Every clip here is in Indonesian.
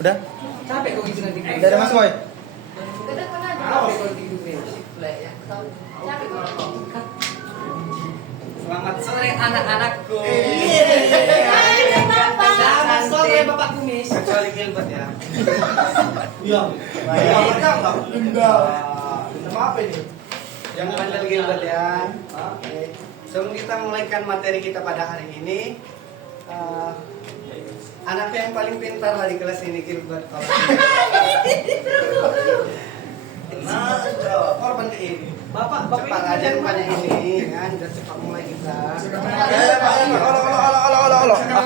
Udah? Capek kok gitu nanti. Udah ada Mas Boy? Selamat sore anak-anakku. Selamat sore Bapak Kumis. Kecuali Gilbert ya. Iya. Apa ini? Jangan bandel Gilbert ya. Oke. Sebelum kita mulaikan materi kita pada hari ini, anak yang paling pintar di kelas ini Gilbert. Nah, korban ini. Bapak Cepat aja rupanya ini, kan? Udah cepat mulai kita.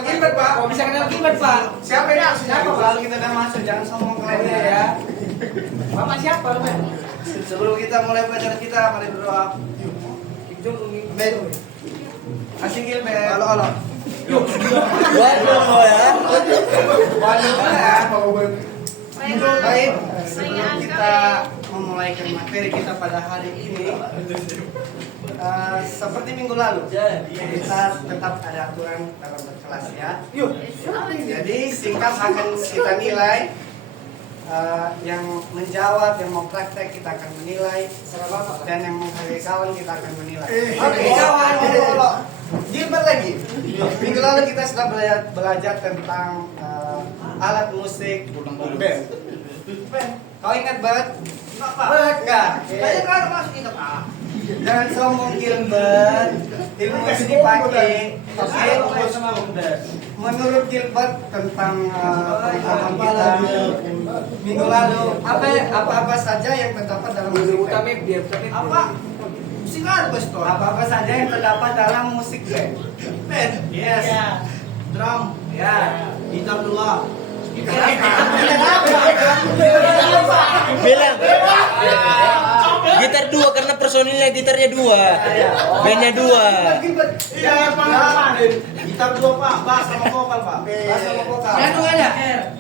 Gilbert Pak, kok bisa kenal Gilbert Pak? Siapa ya? Siapa? Kalau kita udah masuk, jangan sombong kalian ya. Bapak siapa lu, Pak? Sebelum kita mulai pelajaran kita, mari berdoa. Amin. Kasih Gilbert. Halo. Waduh ya. Baik, sebelum kita memulaikan materi kita pada hari ini, seperti minggu lalu, kita tetap ada aturan dalam berkelas ya. Jadi singkat akan kita nilai. Yang menjawab, yang mau praktek kita akan menilai, dan yang menghargai kawan kita akan menilai. Oke, kawan. Gilbert lagi. Minggu lalu kita sudah belajar tentang alat musik band. Kau ingat banget? Enggak. Jangan sombong Gilbert. Ilmu musik dipakai. Menurut Gilbert tentang pengalaman kita minggu lalu, apa saja yang terdapat dalam musik band? Apa saja yang terdapat dalam musik band? Yes. Drum. Ya. Gitar dua. Bilang. Gitar 2 karena personilnya gitarnya 2. Bandnya 2. Gitar 2 Pak, bass sama vokal Pak. Bass sama vokal. Yang dua ada.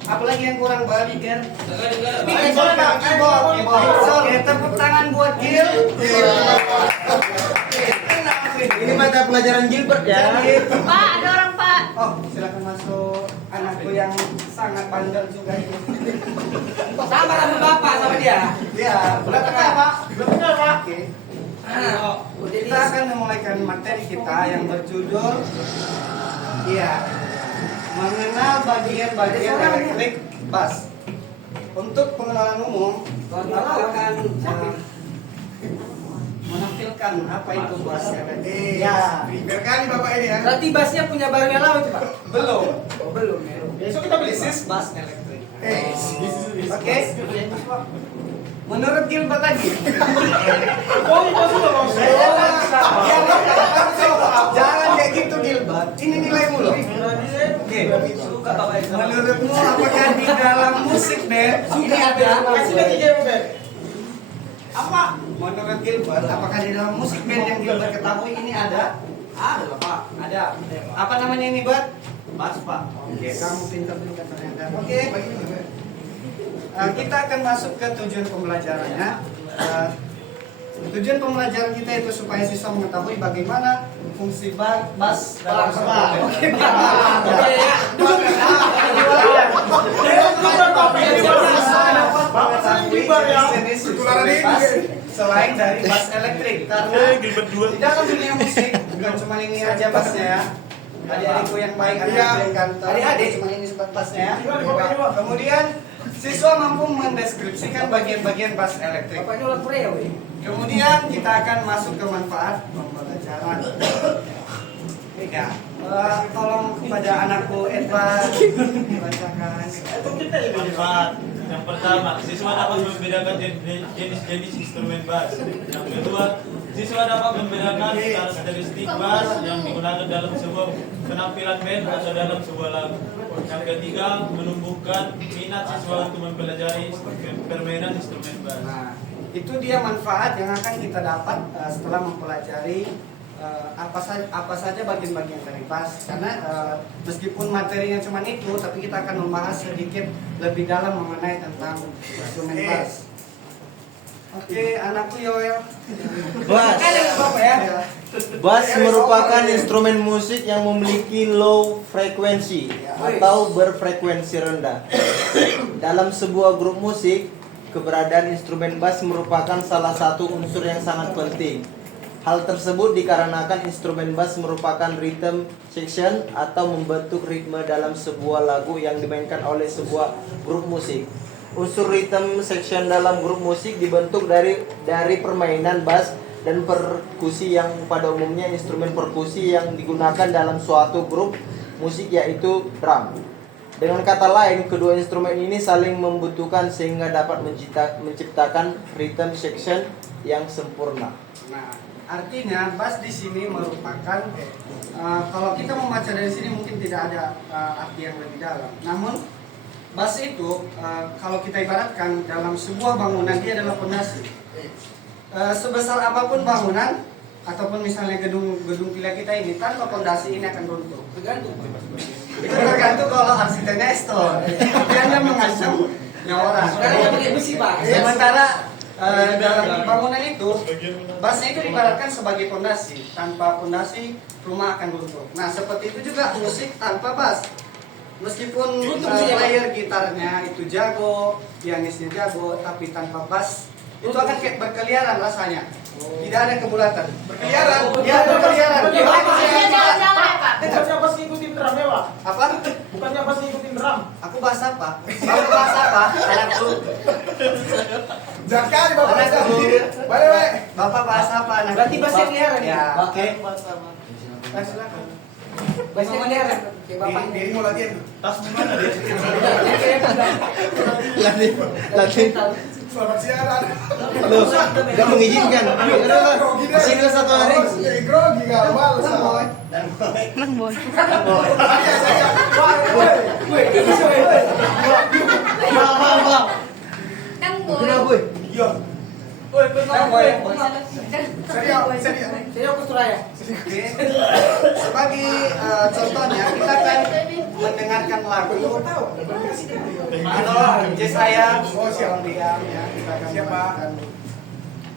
Apalagi yang kurang Pak? Keyboard, Pak. Oke, tepuk tangan buat Gil. Ini mata pelajaran Gilbert ya. Pak, ada orang Pak. Oh, silakan masuk. Anakku yang sangat bandel juga ini. Sabar sama Bapak sama dia. Ya, benar Pak. Benar Pak. Oke. Oke. Kita akan memulaikan materi kita yang berjudul mengenal bagian-bagian elektrik bass. Untuk pengenalan umum, aku akan menampilkan apa itu bass elektrik. Ya, biarkan Bapak ini ya. Berarti bassnya punya barangnya lawan itu, Pak? Belum. Oh, belum ya. Besok kita beli sis bass elektrik. Oke. Menurut Gilbert lagi. Jangan kayak gitu Gilbert. Ini nilai mulu. Oke. Menurutmu apakah di dalam musik band ini ada? Apa? Menurut Gilbert, apakah di dalam musik band yang Gilbert ketahui ini ada? Ada lah Pak. Ada. Apa namanya ini Bert? Bass Pak. Oke, kamu pintar-pintar ternyata. Oke, kita akan masuk ke tujuan pembelajarannya. Tujuan pembelajaran kita itu supaya siswa mengetahui bagaimana fungsi bass dalam sebuah. Oke, selain dari bass elektrik, karena di dalam dunia musik bukan cuma ini aja bassnya ya. Adik-adikku yang baik, adik-adikku yang ganteng, adik-adik cuma ini sebat bassnya ya. Kemudian siswa mampu mendeskripsikan bagian-bagian bass elektrik. Bapaknya ulang Korea, weh. Kemudian kita akan masuk ke manfaat pembelajaran. Ya, tolong kepada anakku Edward bacakan. Manfaat. Yang pertama, siswa dapat membedakan jenis-jenis instrumen bass. Yang kedua, siswa dapat membedakan karakteristik bass yang digunakan dalam sebuah penampilan band atau dalam sebuah lagu. Yang ketiga, menumbuhkan minat siswa untuk mempelajari permainan instrumen bass. Nah, itu dia manfaat yang akan kita dapat setelah mempelajari apa saja bagian-bagian dari bass. Karena meskipun materinya cuma itu, tapi kita akan membahas sedikit lebih dalam mengenai tentang instrumen bass. Oke, anakku Yoel. Bass. Bapak ya. Bass merupakan instrumen musik yang memiliki low frekuensi atau berfrekuensi rendah. Dalam sebuah grup musik, keberadaan instrumen bass merupakan salah satu unsur yang sangat penting. Hal tersebut dikarenakan instrumen bass merupakan rhythm section atau membentuk ritme dalam sebuah lagu yang dimainkan oleh sebuah grup musik. Unsur rhythm section dalam grup musik dibentuk dari permainan bass dan perkusi yang pada umumnya instrumen perkusi yang digunakan dalam suatu grup musik yaitu drum. Dengan kata lain, kedua instrumen ini saling membutuhkan sehingga dapat menciptakan rhythm section yang sempurna. Nah, artinya bass di sini merupakan kalau kita membaca dari sini mungkin tidak ada arti yang lebih dalam. Namun bass itu kalau kita ibaratkan dalam sebuah bangunan dia adalah fondasi. Sebesar apapun bangunan ataupun misalnya gedung villa kita ini tanpa fondasi ini akan runtuh. Tergantung. Itu tergantung kalau arsiteknya Eston. Dia Anda mengancam nyawa orang. Sekarang kita pakai besi, Pak. Sementara dalam bangunan itu bassnya itu diibaratkan sebagai fondasi. Tanpa fondasi rumah akan runtuh. Nah seperti itu juga musik tanpa bass. Meskipun player gitarnya itu jago, pianisnya jago, tapi tanpa bass itu akan kayak berkeliaran rasanya. Tidak ada kebulatan. Berkeliaran, ya berkeliaran. Bukannya pas ngikutin drum ya, Pak? Apa? Bukannya pas ngikutin drum? Aku bahas apa? Bapak bahas apa? Anakku. Jangan Bapak. Anakku. Balik. Bapak bahas apa? Anakku. Berarti bassnya keliaran Ya. Oke. Silakan. Bassnya keliaran. Kayak bapaknya. Dirimu latihan. Tas mana dia? Latih. Selamat siaran. Loh, gak mengizinkan. Sini satu hari. Grogi gak males. Kenapa, boy? Iya. Woi, Saya ke Suraya. Oke. Sebagai contohnya kita akan mendengarkan lagu. Halo, saya. Oh, siap. Diam ya. Kita akan Siapa? mendengarkan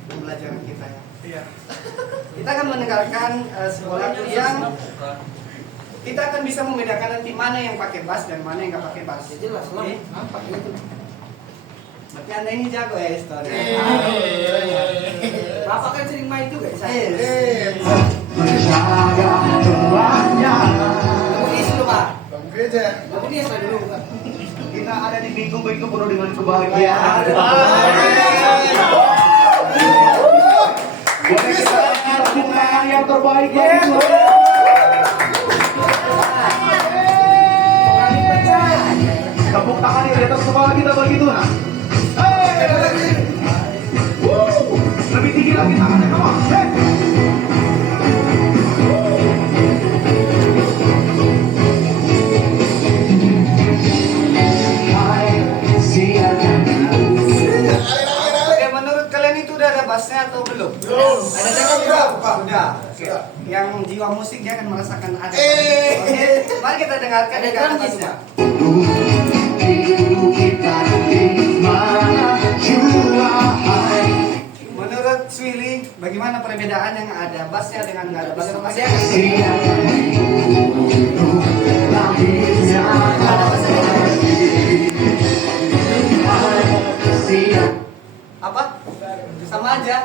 pembelajaran kita ya. Iya. Kita akan mendengarkan sebuah lagu yang kita akan bisa membedakan nanti mana yang pakai bass dan mana yang nggak pakai bass. Ya jelas lah. Oke? Nampak gitu. Berarti Anda ini jago ya, Eston. Bapak kan sering main juga ya, saya. Komunis dulu, Pak. Bang Gereja. Komunis lah dulu, Pak. Kita ada di minggu-minggu penuh dengan kebahagiaan. Kita akan yang terbaik tepuk tangan di atas kepala kita bagi Tuhan. Lebih tinggi lagi tangannya, come on. Oke, menurut kalian itu udah ada bassnya atau belum? Belum. Ada dengar belum? Udah. Oke. Yang jiwa musik dia akan merasakan ada. Oke, mari kita dengarkan Ada yang drum bassnya. Menurut Swili, bagaimana perbedaan yang ada bassnya dengan nggak ada bass sama bassnya? Apa? Sama aja.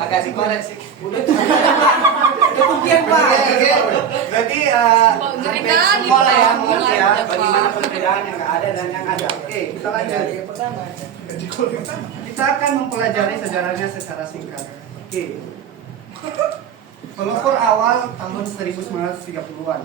Agak dikorek sih. Udah kemudian, Pak. Oke. Berarti hampir semua lah ya mengerti ya bagaimana perbedaan yang nggak ada dan yang ada. Oke, kita lanjut. Yang pertama. Kita akan mempelajari sejarahnya secara singkat. Oke. Pelopor awal tahun 1930-an.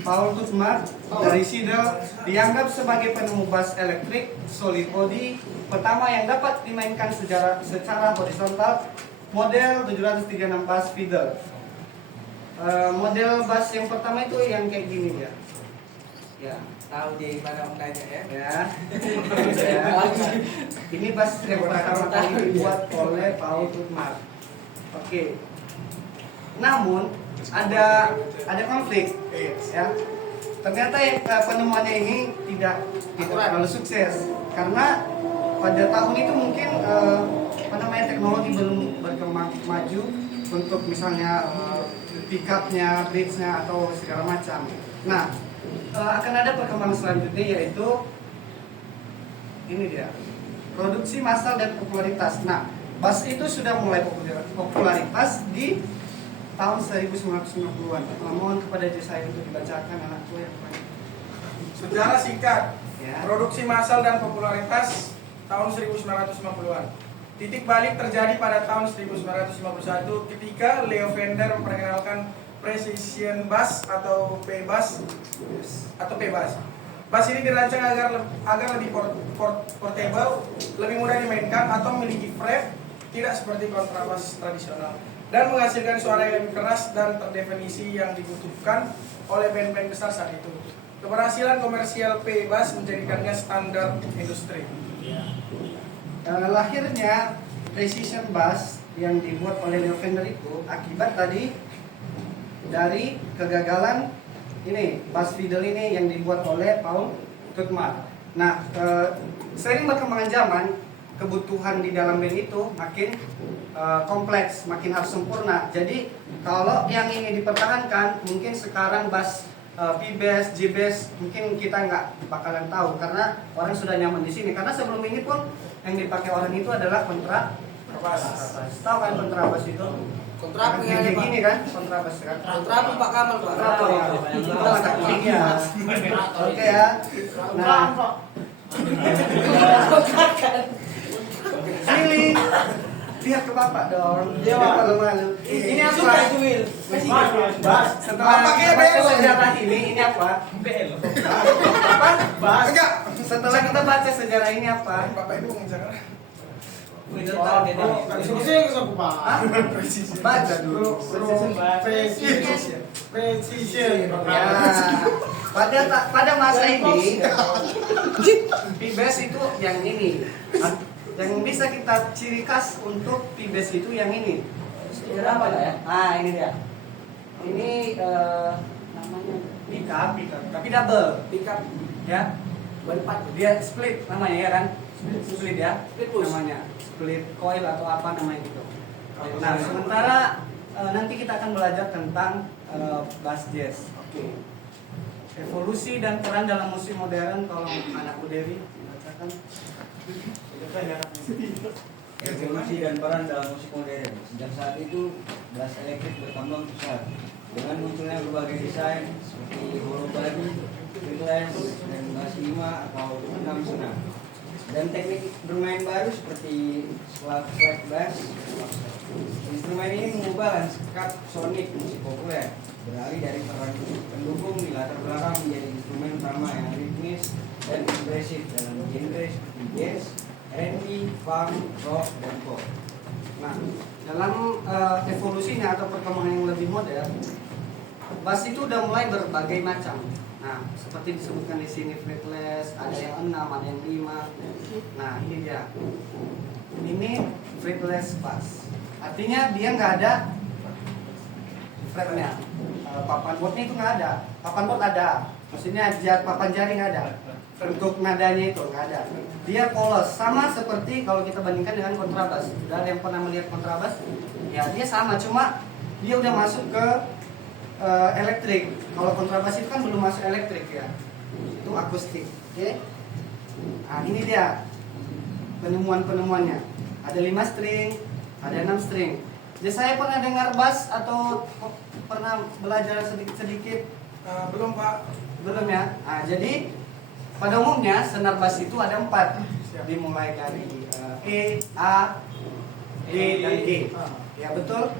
Paul Tutmark dari Seidel dianggap sebagai penemu bass elektrik solid body pertama yang dapat dimainkan secara horizontal model 736 bass fiddle. Model bass yang pertama itu yang kayak gini ya. Ya, Tahu di mana makanya ya. ya. Ini bass yang pertama kali dibuat oleh Paul Tutmark. Oke. Namun ada konflik ya. Ternyata yang penemuannya ini tidak terlalu sukses karena pada tahun itu mungkin teknologi belum berkembang maju untuk misalnya pickupnya, bridge-nya atau segala macam. Nah, akan ada perkembangan selanjutnya yaitu ini dia, produksi massal dan popularitas. Nah, bass itu sudah mulai popularitas di tahun 1950-an. Mohon kepada saya untuk dibacakan anakku yang banyak. Sejarah singkat. Ya. Produksi massal dan popularitas tahun 1950-an. Titik balik terjadi pada tahun 1951 ketika Leo Fender memperkenalkan precision bass atau P-bass atau P-bass. Bass ini dirancang agar lebih portable, lebih mudah dimainkan atau memiliki fret tidak seperti kontrabas tradisional dan menghasilkan suara yang lebih keras dan terdefinisi yang dibutuhkan oleh band-band besar saat itu. Keberhasilan komersial P-bass menjadikannya standar industri. Lahirnya precision bass yang dibuat oleh Leo Fender itu akibat tadi dari kegagalan ini bass fiddle ini yang dibuat oleh Paul Goodman. Nah, seiring perkembangan zaman, kebutuhan di dalam band itu makin kompleks, makin harus sempurna. Jadi kalau yang ini dipertahankan, mungkin sekarang bass P-bass, G-bass mungkin kita nggak bakalan tahu karena orang sudah nyaman di sini. Karena sebelum ini pun yang dipakai orang itu adalah kontrabas. Tahu kan kontrabas itu? Kontrabas Kayak ya, Pak. gini kan kontrabas kan? Kontrabas Pak Kamal, Pak. Kontrabas ya. Itu mata kuningnya. Oke ya. Nah, Willy, lihat ke bapak dong. Dia malu-malu. Ini apa Pak itu, Will? Setelah kita baca sejarah ini apa? Apa? Enggak. Setelah kita baca sejarah ini apa? Bapak Ibu mengejar. Baca dulu. Ya, pada masa ini P-bass itu yang ini. Yang bisa kita ciri khas untuk P-bass itu yang ini. Apa ya? Ah, ini dia. Ini namanya pickup, tapi double. Pickup. Ya. Berempat. Dia split namanya ya kan? Split ya. Split push. Namanya. Split coil atau apa namanya gitu. Nah, sementara nanti kita akan belajar tentang bass jazz. Oke. Evolusi dan peran dalam musik modern, tolong anakku Dewi bacakan. Evolusi dan peran dalam musik modern. Sejak saat itu, bass elektrik berkembang pesat dengan munculnya berbagai desain seperti hollow body, fretless, dan bass 5 atau 6 senar. Dan teknik bermain baru seperti slap bass. Instrumen ini mengubah lanskap sonik musik populer, beralih dari peran pendukung di latar belakang menjadi instrumen utama yang ritmis dan ekspresif dalam genre seperti jazz, R&B, funk, rock, dan pop. Nah, dalam evolusinya atau perkembangan yang lebih modern, bass itu udah mulai berbagai macam. Nah, seperti disebutkan di sini fretless, ada yang 6, ada yang 5. Nah, ini dia. Ini fretless bass. Artinya dia nggak ada fretnya. Papan botnya itu nggak ada. Papan bot ada. Maksudnya papan jari nggak ada. Untuk nadanya itu nggak ada. Dia polos, sama seperti kalau kita bandingkan dengan kontrabas. Sudah ada yang pernah melihat kontrabas? Ya, dia sama, cuma dia udah masuk ke elektrik. Kalau kontrabas itu kan belum masuk elektrik ya. Itu akustik. Oke. Nah, ini dia penemuannya. Ada 5 string, ada 6 string. Jadi saya pernah dengar bass atau pernah belajar sedikit-sedikit? Belum Pak. Belum ya. Nah, jadi pada umumnya senar bass itu ada 4. Dimulai dari E, A, D, dan G. Ya betul.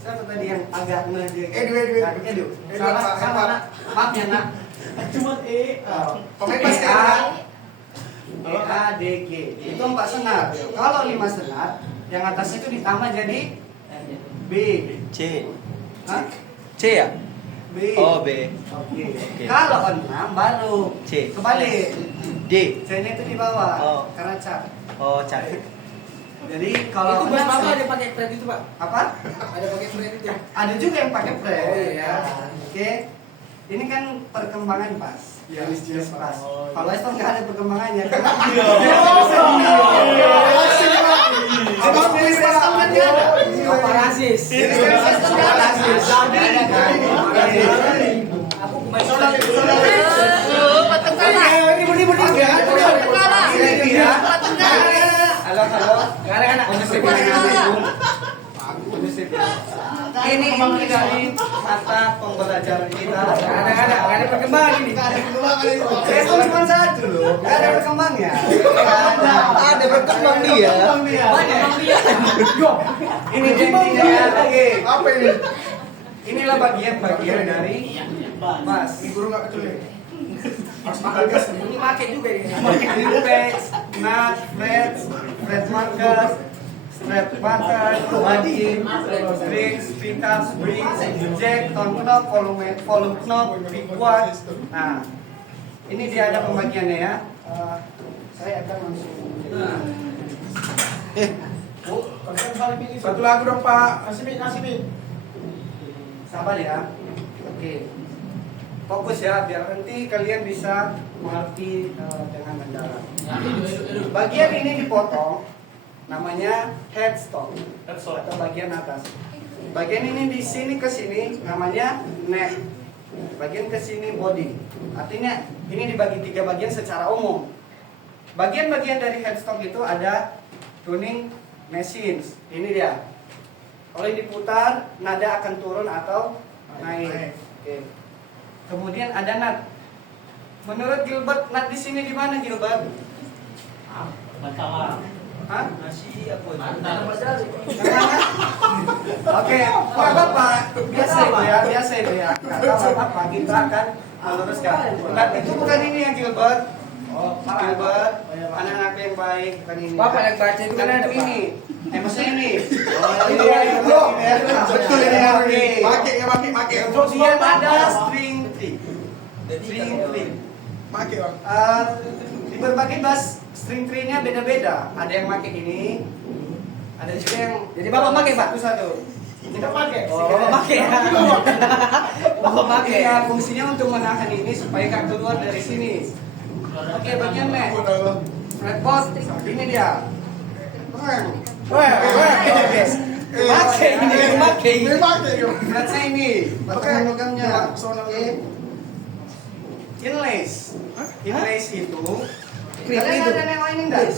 Siapa tadi yang agak ngejek? Edu. Salah, Pak, sama Pak. nak. Maaf ya nak. Cuma E. Pemain E, basket A, kan? E, A, D, G. Itu 4 senar. Kalau 5 senar, yang atasnya itu ditambah jadi B. C. Hah? C ya? B. Oh, B. Oke. Oke. Kalau 6 baru C. kebalik. D. C-nya itu di bawah. Oh. Karena cat. Oh, cari. Jadi kalau Itu bass 6 apa ada pakai fret itu, Pak? apa? Ada pakai fret itu. Ada juga yang pakai fret. Oh, iya. Oke. Ini kan perkembangan bass. Iya, Jenis bass. Oh, iya. Kalau Eston nggak ada perkembangannya. Emang Jenis bass kan nggak ada. Bapak rasis. Ini kan rasis. Aku kemarin Halo. Ini dari mata pembelajaran kita. Gak ada perkembangan ini. Respon cuma satu loh. Gak ada perkembangannya. Ada berkembang dia. Ini janjinya lagi. Apa ini? Inilah bagian-bagian dari mas. Ini guru nggak kecuali. Harus makan gas. Ini pakai juga ini. Ini patch, nut, fret marker, strap button, body, strings, pickup, springs, jack, tone knob, volume knob, pick one. Nah, ini dia ada pembagiannya ya. Saya akan langsung. Satu lagu dong Pak. Asimin. Sabar ya. Oke. Fokus ya, biar nanti kalian bisa mengerti dengan mendalam. Bagian ini dipotong, namanya headstock atau bagian atas. Bagian ini di sini ke sini namanya neck. Bagian ke sini body. Artinya ini dibagi 3 bagian secara umum. Bagian-bagian dari headstock itu ada tuning machines. Ini dia. Kalau diputar, nada akan turun atau naik. Oke. Kemudian ada nut. Menurut Gilbert, nut di sini di mana Gilbert? Pertama. Hah? Nasi apa? Oke, Pak Bapak, biasa itu ya. Kata Bapak, kita akan meluruskan. Nut itu bukan ini yang Gilbert. Gilbert, anak-anak yang baik, bukan ini. Bapak yang baca itu kan Nut ada itu Pak. ini. Maksudnya ini. Ini ya, bro. Betul ini. Oke. Pakai. Kemudian ada string tree. String tree. Pakai bang. Di berbagai bass string tree-nya beda-beda. Ada yang pakai ini, ada juga yang Jadi Bapak pakai, Pak? Satu. Kita pakai. Oh, Bapak pakai ya. Bapak pakai. Ya, fungsinya untuk menahan ini supaya nggak keluar dari sini. Oke, bagian neck. Fretboard, ini dia. Pakai ini. Fretnya ini. Batangan logamnya. Oke. Inlays. Inlays itu. Kalian ada yang lain enggak?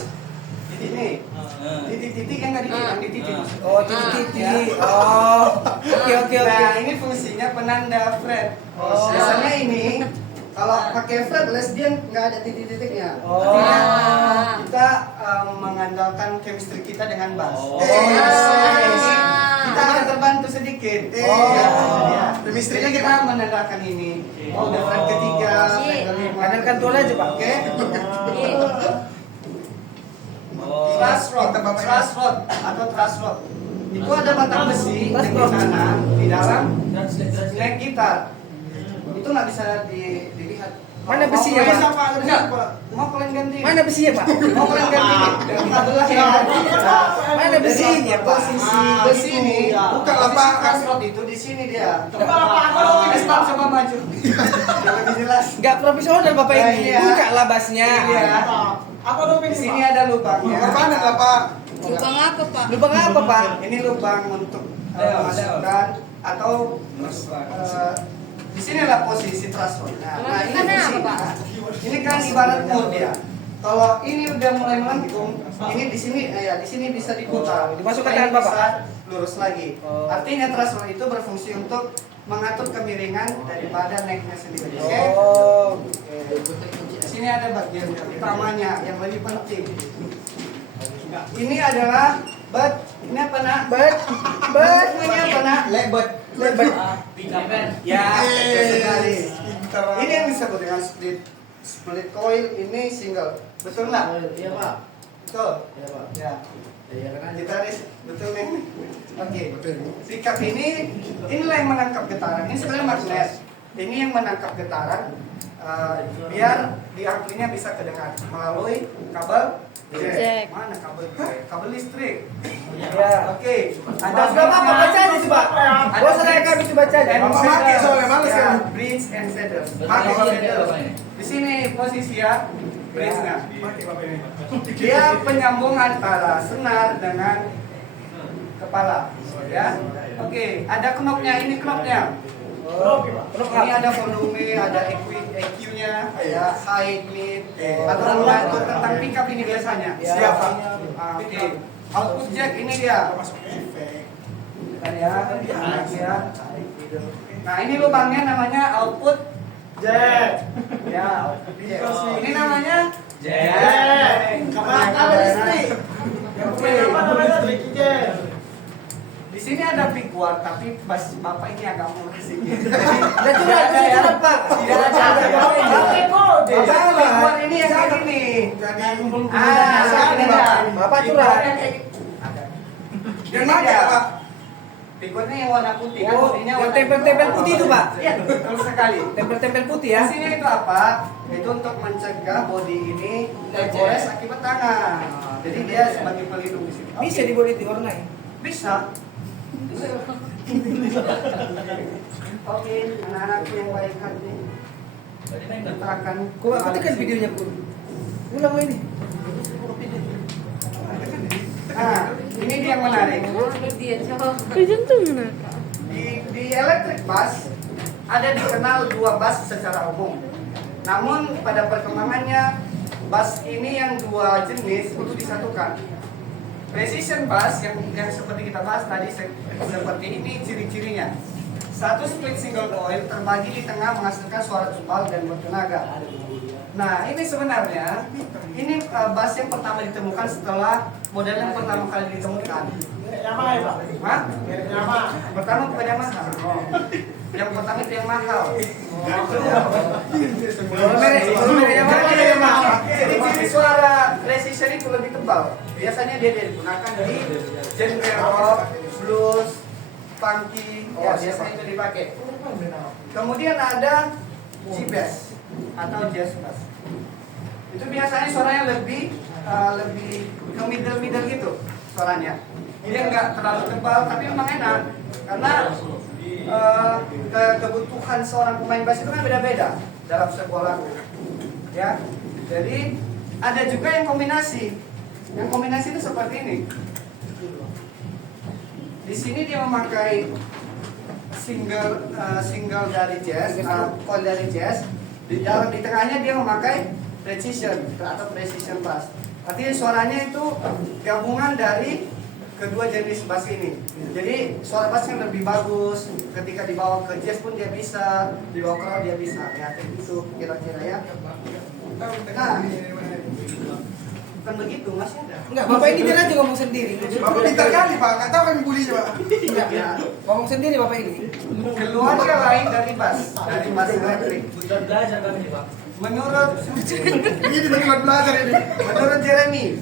Ini. Titik-titik yang nggak dititik. Oh, titik-titik. Oh. Oke. Nah, ini fungsinya penanda fret. Oh. Biasanya ini kalau pakai fretless dia nggak ada titik-titiknya. Oh. Artinya kita mengandalkan chemistry kita dengan bass. Oh. Kita akan terbantu sedikit. Ya. Chemistry-nya kita menandakan ini. Oh, udah fret ketiga, fret kelima. Andalkan tuan aja, Pak. Oke. Truss rod atau truss rod. Itu ada batang besi yang ditanam di dalam neck gitar. Itu nggak bisa dilihat. Mana besinya, Pak? Enggak. Mau kalian ganti? Mana besinya, Pak? Mau kalian ganti? Kita belah ya. Mana besinya, Pak? Besi ini. Bukan lah, Pak. Truss rod itu di sini dia. Coba maju. Biar lebih jelas. Enggak profesional Bapak ini. Iya. Buka lah basnya. Iya. Apa dong Di ini? sini ada lubangnya. Mana lah Pak? Lubang apa, Pak? Lubang apa, Pak? Ini lubang untuk masukkan atau di sini adalah posisi truss rod. Nah, ini Kenapa, fungsinya. Pak? Ini kan ibarat mood ya. Kalau ini udah mulai melengkung, ini di sini di sini bisa diputar. Dimasukkan Supaya dengan Bapak? bisa lurus lagi. Oh. Artinya truss rod itu berfungsi untuk mengatur kemiringan daripada necknya sendiri. Oke? Oh. Di sini ada bagian utamanya yang lebih penting. Ini adalah ini apa nak? Ini apa nak? Lebet. Ya, betul sekali. Ini yang disebut dengan split coil, ini single. Betul nggak? Iya, Pak. Betul. Iya, Pak. Ya. Iya kan? Gitaris, betul nih. Oke. Pickup inilah yang menangkap getaran. Ini sebenarnya magnet. Ini yang menangkap getaran biar di amplinya bisa kedengar melalui kabel Jack. Mana kabel jack? Kabel listrik. Ya. Oke. Ada berapa Pak baca aja sih, Pak? Bos saya kami coba baca aja. Bapak pakai soalnya, males kan? Bridge and feathers. Pakai Feathers. Di sini posisi ya bridge-nya. Pakai Bapak ini. Dia penyambung antara senar dengan kepala, ya. Oke, ada knopnya, ini knopnya. Ini ada volume, ada EQ-nya, ada high, mid, atau mengatur tentang pickup ini biasanya. Siapa? Oke, output jack ini dia. Bentar ya, ya. Nah ini lubangnya namanya output jack. Ya, output jack. Ini namanya jack. Apa listrik? Apa namanya listrik jack? Di sini ada pikwar, tapi bapak ini agak murah sedikit. Dan juga ada ya, Pak. Tidak ada. Pikwar ini yang kayak gini. Ini dia. Bapak curhat. Yang mana Pak? Pikwar ini yang warna putih. Kan Oh, putihnya yang warna tempel-tempel putih itu, Pak. Iya, betul sekali. Tempel-tempel putih Di ya. sini itu apa? Itu untuk mencegah bodi ini tergores akibat tangan. Jadi dia sebagai pelindung di sini. Bisa dibuat diwarnai. Bisa. Oke, anak-anakku yang baik hati. Terangkan. Kau aku tekan videonya pun. Ulang lagi. Nah, ini dia yang menarik. Dia coba. Jantung Di electric bus ada dikenal dua bus secara umum. Namun pada perkembangannya bus ini yang dua jenis itu disatukan. Precision bus yang seperti kita bahas tadi seperti ini ciri-cirinya. Satu split single coil terbagi di tengah menghasilkan suara tebal dan bertenaga. Nah ini sebenarnya ini bus yang pertama ditemukan setelah model yang pertama kali ditemukan. Yamaha ya Pak? Hah? Yamaha. Pertama bukan Yamaha. Yang pertama itu yang mahal. Jadi ciri suara precision itu lebih tebal. Biasanya dia digunakan di genre rock, blues, funky. Ya, biasanya itu dipakai. Kemudian ada G-bass atau jazz bass. Itu biasanya suaranya lebih ke middle gitu suaranya. Dia nggak terlalu tebal tapi memang enak karena kebutuhan seorang pemain bass itu kan beda-beda dalam sebuah lagu. Ya, jadi ada juga yang kombinasi. Yang kombinasi itu seperti ini. Di sini dia memakai single dari jazz, coil dari jazz. Di tengahnya dia memakai precision atau precision bass. Artinya suaranya itu gabungan dari kedua jenis bass ini. Jadi suara bassnya lebih bagus. Ketika dibawa ke jazz pun dia bisa, dibawa ke rock dia bisa. Ya kayak gitu kira-kira ya. Nah, bukan begitu masih ada. Enggak, Bapak ini dia aja ngomong sendiri. Bapak pintar kali Pak, nggak tahu kan bulinya Pak. Enggak. Ngomong sendiri Bapak ini. Keluarga lain dari bass elektrik. Belajar kami Pak. Menurut Ini di tempat belajar ini. menurut Jeremy,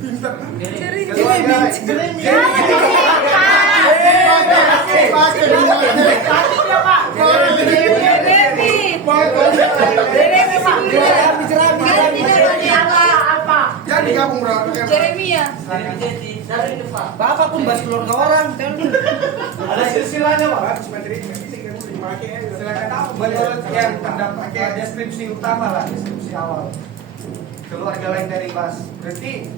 keluarga lain. Jangan digabung bro. Jeremia. Bapak pun bahas keluarga orang. Ada silsilahnya Pak. Silakan. Menurut yang pakai deskripsi utama lah, deskripsi awal. Keluarga lain dari bass. Berarti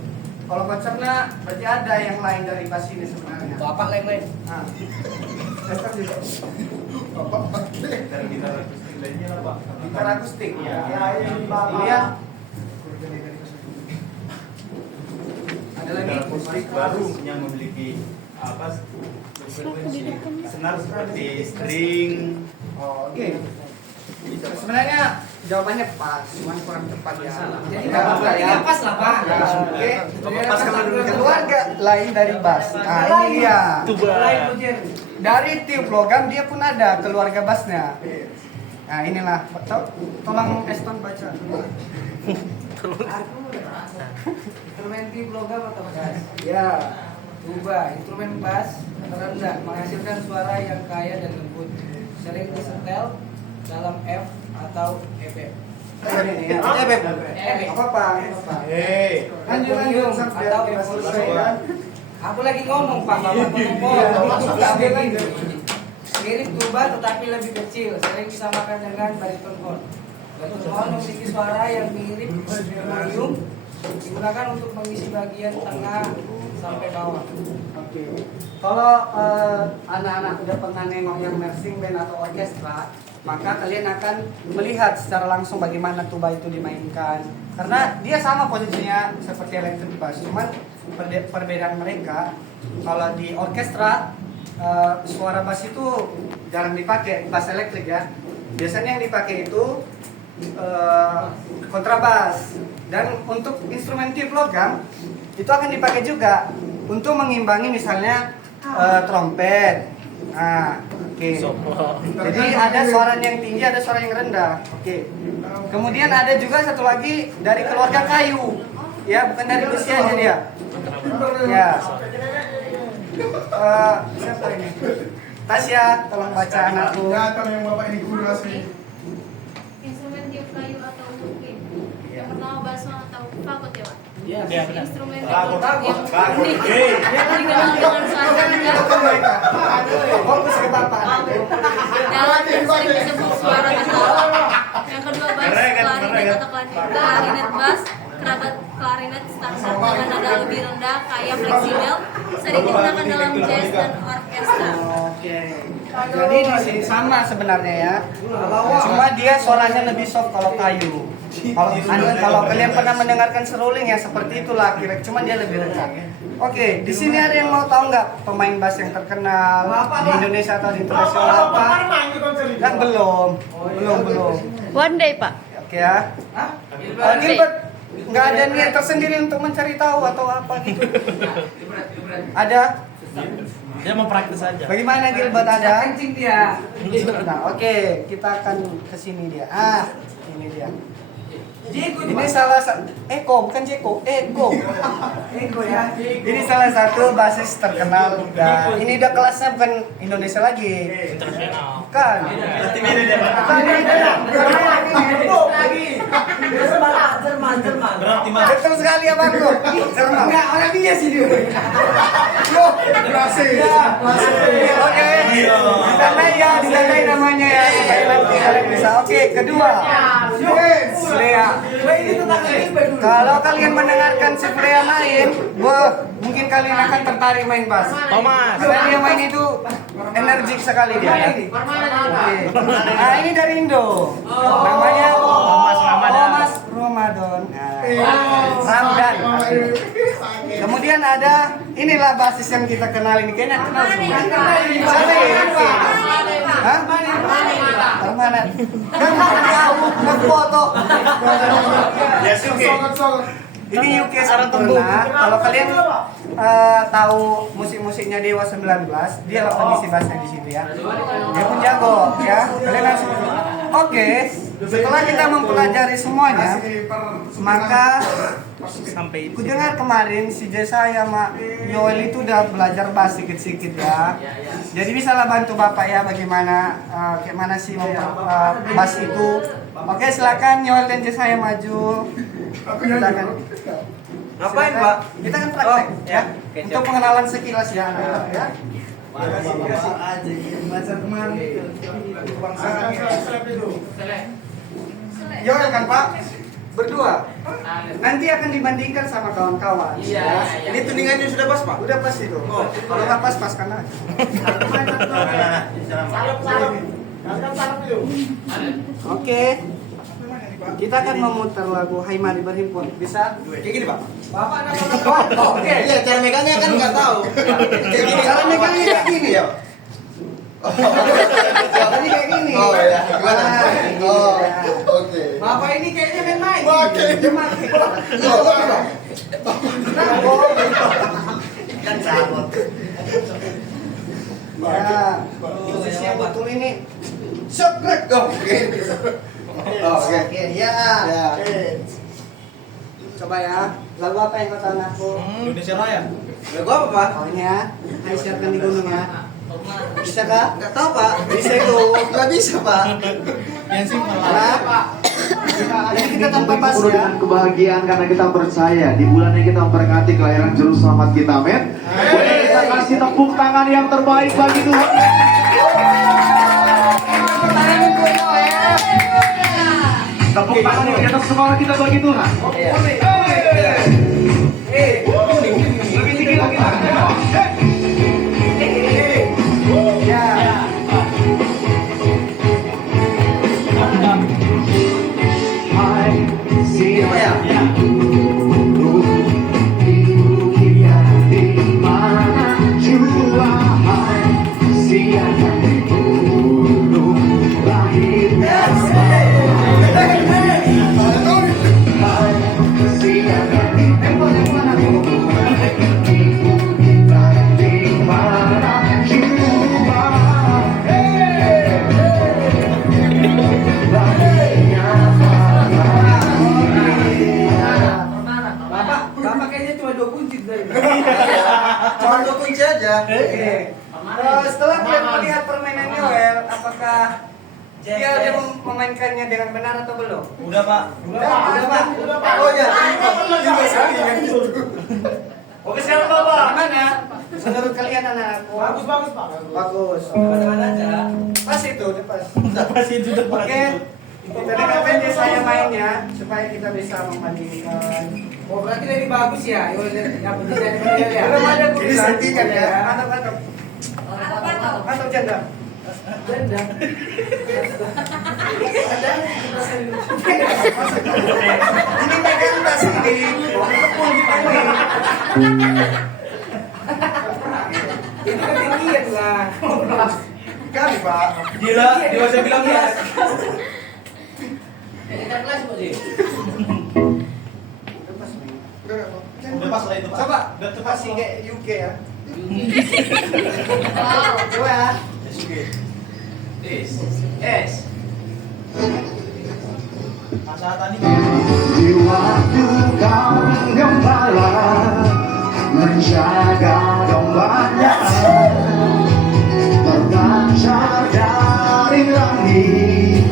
kalau konsepnya berarti ada yang lain dari bass ini sebenarnya. Bapak lain-lain. Nah, Chester juga. Dari gitar akustik lainnya lah Pak. Gitar akustik. Iya. Ini ya. Ada lagi Akustik baru yang memiliki apa? Frekuensi senar seperti string. Oh, oke. Sebenarnya jawabannya pas, cuma kurang tepat ya. Jadi nggak apa-apa ya. Nggak pas lah, Pak. Oke. Keluarga lain dari bass. Nah, ini dia. Dari tiup logam dia pun ada keluarga bassnya. Nah, inilah. Tolong Eston baca. Instrumen tiup logam atau bass? Ya. Tuba, instrumen bass rendah menghasilkan suara yang kaya dan lembut. Sering disetel dalam F atau EB. Ini ya. Apa Pak? Lanjut sampai Atau kita selesai ya. Aku lagi ngomong Pak, Bapak ngomong. Mirip tuba tetapi lebih kecil, sering disamakan dengan bariton horn. Bariton horn memiliki suara yang mirip harmonium digunakan untuk mengisi bagian tengah sampai bawah. Oke. Kalau anak-anak udah pernah nengok yang marching band atau orkestra, maka kalian akan melihat secara langsung bagaimana tuba itu dimainkan. Karena dia sama posisinya seperti electric bass, cuman perbedaan mereka kalau di orkestra suara bass itu jarang dipakai, bass elektrik ya. Biasanya yang dipakai itu kontrabas, dan untuk instrumen tiup logam itu akan dipakai juga untuk mengimbangi misalnya trompet. Nah, oke. Jadi ada suara yang tinggi, ada suara yang rendah. Oke. Kemudian ada juga satu lagi dari keluarga kayu. Ya, bukan dari besi aja dia. Ya. Siapa ini? Tasya, tolong baca anakku. Ya, kalau yang bapak ini guru asli. Instrumen tiup kayu atau mungkin yang pertama basso atau fagot ya Pak? Iya, benar. Instrumen Fagot. yang unik yang dikenal dengan suara rendah Fokus ke bapak. dalam dan sering disebut suara kental. Yang kedua bass klarinet atau klarinet bass, kerabat klarinet standar dengan nada lebih rendah, kaya fleksibel, sering digunakan dalam jazz dan orkestra. Oke. Jadi di sini sama sebenarnya ya. Cuma dia suaranya lebih soft kalau kayu. Kalau kalian pernah mendengarkan seruling ya seperti itulah kira-kira, cuma dia lebih rendah. Oke, di sini ada yang mau tahu nggak pemain bass yang terkenal di Indonesia atau di internasional? Kan belum. One day Pak. Oke ya. Gilbert, nggak ada niat tersendiri untuk mencari tahu atau apa gitu? Ada? Dia mau praktis saja. Bagaimana Gilbert, ada? Kencing dia. Nah, oke, kita akan ke sini dia. Ini dia. Ini salah satu bukan Jeko, Eko ya. Ini salah satu basis terkenal dan ini udah kelasnya bukan Indonesia lagi. Internasional. Bukan. Berarti mirip ya, Pak. Bukan ini. Jerman. Berarti mah. Betul sekali ya Bang. Jerman. Enggak, orang dia sih dia. Klasik. Oke. Ditandai namanya ya supaya nanti kalian bisa. Oke, kedua. Flea. Kalau kalian mendengarkan si Flea main, mungkin kalian akan tertarik main bass. Thomas. Karena dia main itu energik sekali dia. Oke. Nah, ini dari Indo. Namanya Thomas Ramadan. Ramdan. Kemudian ada inilah basis yang kita kenal ini, kayaknya kenal semua. Siapa ini? Hah? Permanen. Kan foto. Ini Yuki Saratoga. Kalau kalian tahu musik-musiknya Dewa 19, dia lah pengisi bassnya di situ ya. Dia pun jago ya. Kalian langsung. Oke, setelah kita mempelajari semuanya, maka sampai ku dengar kemarin si Jesa sama Yoel itu udah belajar bass sedikit-sedikit ya. Jadi bisalah bantu Bapak ya bagaimana kayak mana sih bass itu. Oke, silakan Yoel dan Jesa yang maju. Kita akan Ngapain, Pak? Kita akan praktek ya. Oke, siap. Untuk pengenalan sekilas ya. Ya. Yoel kan Pak? Berdua. Nanti akan dibandingkan sama kawan-kawan. Ya. Ini tuningannya sudah pas, Pak? Udah pas itu. Kalau nggak pas, paskan aja. Oke. Kita akan memutar lagu Hai Mari Berhimpun. Bisa? Kayak gini, Pak? Bapak nama Oke. Iya, cara megangnya kan nggak tahu. Kayak gini. Cara megangnya kayak gini ya. Tadi kayak gini. Oh ya, gimana? Gini, Oh, ya. oke. Bapak ini kayaknya main-main. Oke. Dia main. Kan sabot. Ya, posisinya betul ini. Shokrek dong. Oke. Oke, ya. Ya. Coba ya. Lagu apa yang kau tahu aku? Indonesia Raya. Lagu apa, Pak? Oh ini ya. Ayo siapkan di gunung ya. Bisa kah? Nggak tahu, Pak. Bisa itu. Nggak bisa, Pak. Yang simpel. Jadi kita tanpa pas Penuh ya. dengan kebahagiaan karena kita percaya di bulan ini kita memperingati kelahiran juru selamat kita, men. Boleh kita kasih tepuk tangan yang terbaik bagi Tuhan. Tepuk tangan yang di atas kepala kita bagi Tuhan. Boleh. Cuma 2 kunci aja. Setelah dia melihat permainan Yoel, apakah dia memainkannya dengan benar atau belum? Udah Pak. Udah Pak. Oh ya. Oke sekarang Bapak. Gimana? Menurut kalian anak-anakku? Bagus Pak. Bagus. Mana aja. Pas itu, udah pas. Pas itu depan. Oke. Kita dengarkan dia saya mainnya supaya kita bisa membandingkan. Oh berarti lebih bagus ya? Yang penting dari Yoel ya. Belum ada Jadi putusan. settingan ya. Mantap janda. Janda. Ini pegang tas ini. Kepul kita nih. Itu ketinggian lah. Kali Pak. Gila, dia saya bilang ya. Udah pas lah itu Pak. Coba, Udah coba sih kayak UK ya. Wow. Coba ya. Yes. Masa tadi Di waktu kau gembala menjaga dombanya terpancar dari langit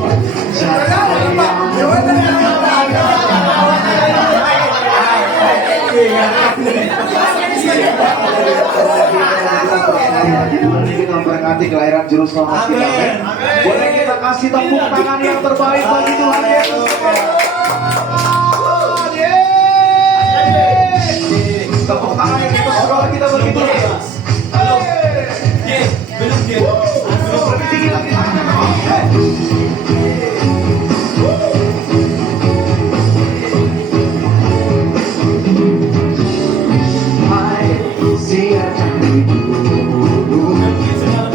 kita memperingati kelahiran juru selamat kita. Boleh kita kasih tepuk tangan yang terbaik bagi Tuhan Yesus. Tepuk tangan yang kita sekolah kita bagi Tuhan Yesus. belum dia. Lebih tinggi lagi tangannya. Hai, siapkan dulu hidup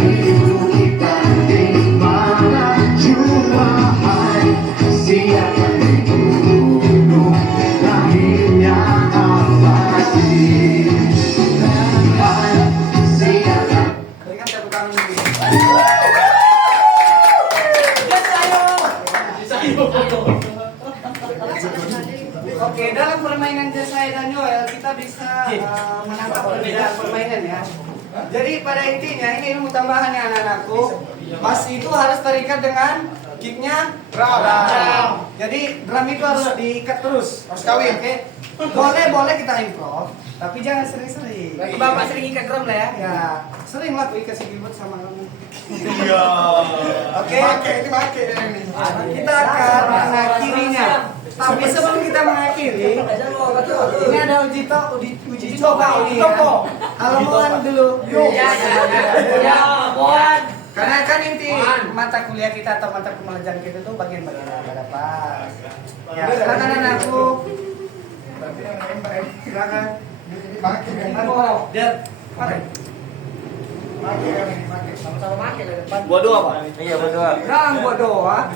kita di mana jua. Hai, siapkan dulu lahirnya abadi. Hai, siapkan. Berikan tepuk tangan lagi. Oke, dalam permainan Jesaya dan Yoel kita bisa menangkap perbedaan permainan ya. Jadi pada intinya ini ilmu tambahannya anak-anakku. Bass itu harus terikat dengan kicknya drum. Jadi drum itu harus diikat terus. Harus kawin. Oke. Boleh kita improv, tapi jangan sering-sering. Bapak sering ikat drum lah ya. Ya, sering lah tuh ikat si Gilbert sama kamu. Iya. Oke. Ini pakai ini. Kita akan mengakhirinya. Tapi sebelum kita mengakhiri, ini ada uji coba ini ya. Alamuan dulu. Karena kan inti mata kuliah kita atau mata pembelajaran kita itu bagian-bagian yang pada pas. Ya, silakan anakku. Silakan. Sama-sama makin dari depan. Buat doa, Pak. Iya, buat doa. Jangan buat doa.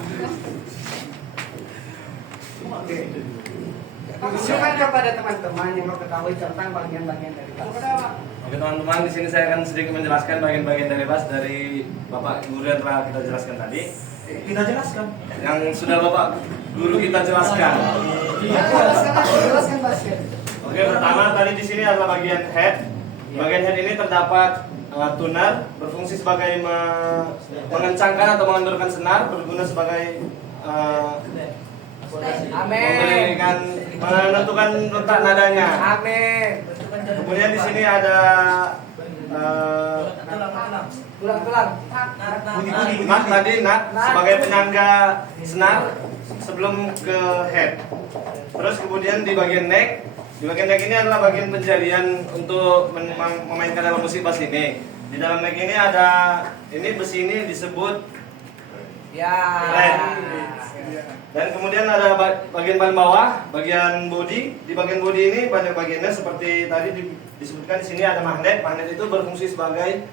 Tunjukkan kepada teman-teman yang mau ketahui tentang bagian-bagian dari bas. Oke teman-teman, di sini saya akan sedikit menjelaskan bagian-bagian dari bas dari Bapak Guru yang telah kita jelaskan tadi. Kita jelaskan. Yang sudah Bapak Guru kita jelaskan. Jelaskan basket. Oke, pertama tadi di sini adalah bagian head. Bagian head ini terdapat tuner, berfungsi sebagai mengencangkan atau mengendorkan senar, berguna sebagai memberikan menentukan letak nadanya. Amin. Kemudian di sini ada Tulang-tulang. nut tadi sebagai penyangga senar sebelum ke head. Terus kemudian di bagian neck ini adalah bagian penjadian untuk memainkan dalam musik bass ini. Di dalam neck ini ada besi ini disebut Ya. red. Dan kemudian ada bagian paling bawah, bagian body. Di bagian body ini banyak bagiannya seperti tadi disebutkan di sini ada magnet. Magnet itu berfungsi sebagai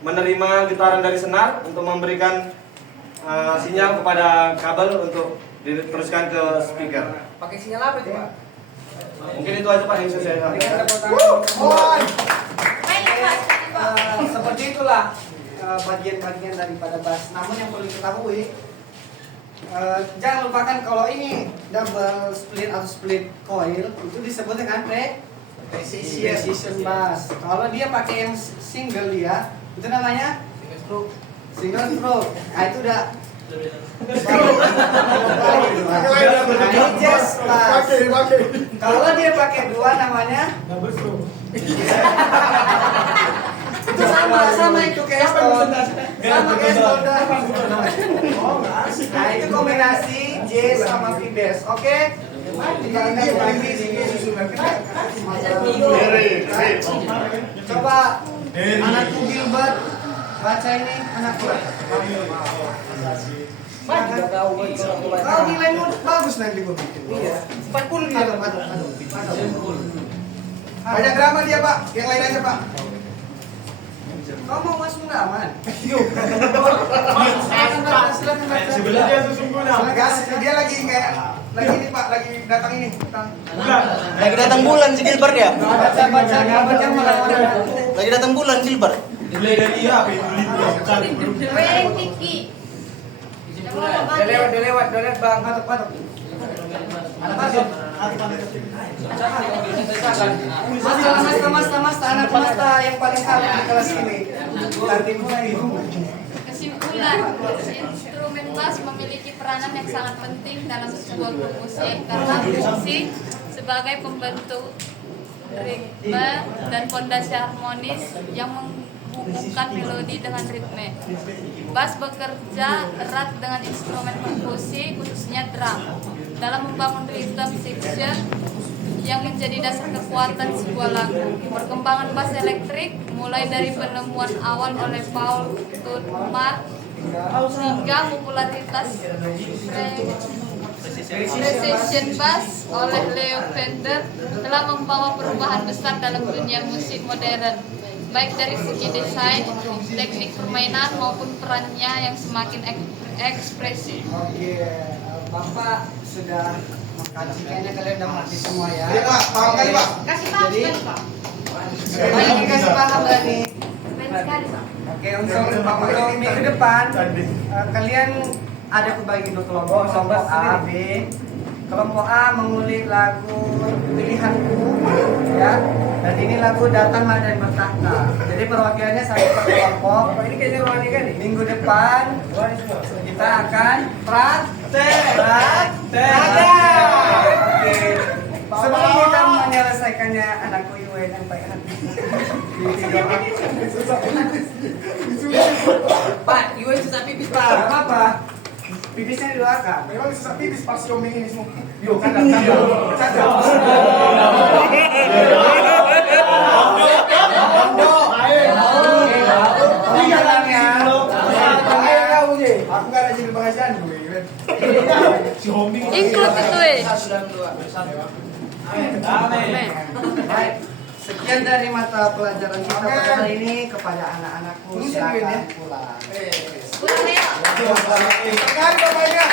menerima getaran dari senar untuk memberikan sinyal kepada kabel untuk diteruskan ke speaker. Pakai sinyal apa itu, Pak? Mungkin itu aja Pak yang bisa saya sampaikan. Seperti itulah bagian-bagian daripada bass. Namun yang perlu diketahui, jangan lupakan kalau ini double split atau split coil itu disebut dengan precision bass. Kalau dia pakai yang single dia, itu namanya single stroke. Nah itu udah ini jazz bass. Kalau dia pakai dua namanya Double stroke. itu sama itu kayak Stone. Sama kayak Stone. Nah itu kombinasi jazz sama V-bass. Oke? Coba anakku Gilbert baca ini anakku. Kau nilaimu bagus nanti gue bikin. Iya. 40 dia. Banyak drama dia Pak, yang lain aja Pak. Kau mau masuk nggak aman? Sebelah dia sesungguhnya. Dia lagi kayak lagi ini Pak, lagi datang ini. Lagi datang bulan si Gilbert ya. Baca malah. Lagi datang bulan Gilbert. Mulai dari apa itu lihat. Weng Tiki. Udah lewat bang. Patok. Mas, anak masta yang paling halus di kelas ini. Nanti mulai. Kesimpulan, instrumen bass memiliki peranan yang sangat penting dalam sebuah grup musik karena fungsi sebagai pembentuk ritme dan fondasi harmonis yang menghubungkan melodi dengan ritme. Bass bekerja erat dengan instrumen perkusi, khususnya drum, dalam membangun rhythm section yang menjadi dasar kekuatan sebuah lagu. Perkembangan bass elektrik mulai dari penemuan awal oleh Paul Tudor hingga popularitas precision bass oleh Leo Fender telah membawa perubahan besar dalam dunia musik modern, baik dari segi desain, teknik permainan maupun perannya yang semakin ekspresif. Oke, Bapak sudah mengkaji, kayaknya kalian udah mengerti semua ya. Iya Pak, paham kali Pak. Kasih paham Jadi, sekali, Pak. banyak yang kasih paham Dani. Keren sekali, Pak. Oke, untuk minggu depan kalian ada kebagi dua kelompok, kelompok A, B. Kelompok A mengulik lagu pilihanku, ya. Dan ini lagu Datanglah dan Bertahta. Jadi perwakilannya satu per kelompok. Ini kayaknya ruangan kan? Minggu depan kita akan praktek. Oke. Sebelum kita menyelesaikannya, anakku Iwen yang baik hati. Pak, Iwan susah pipis Pak. Gak apa-apa. Pipisnya didoakan. Memang susah pipis pas si Omeng ini semua. Yuk, kan Aku gak rajin di pengajian gue. Include itu Baik. Sekian dari mata pelajaran kita pada hari ini. Kepada anak-anakku silakan pulang. Pulang ya. Sekali bapaknya.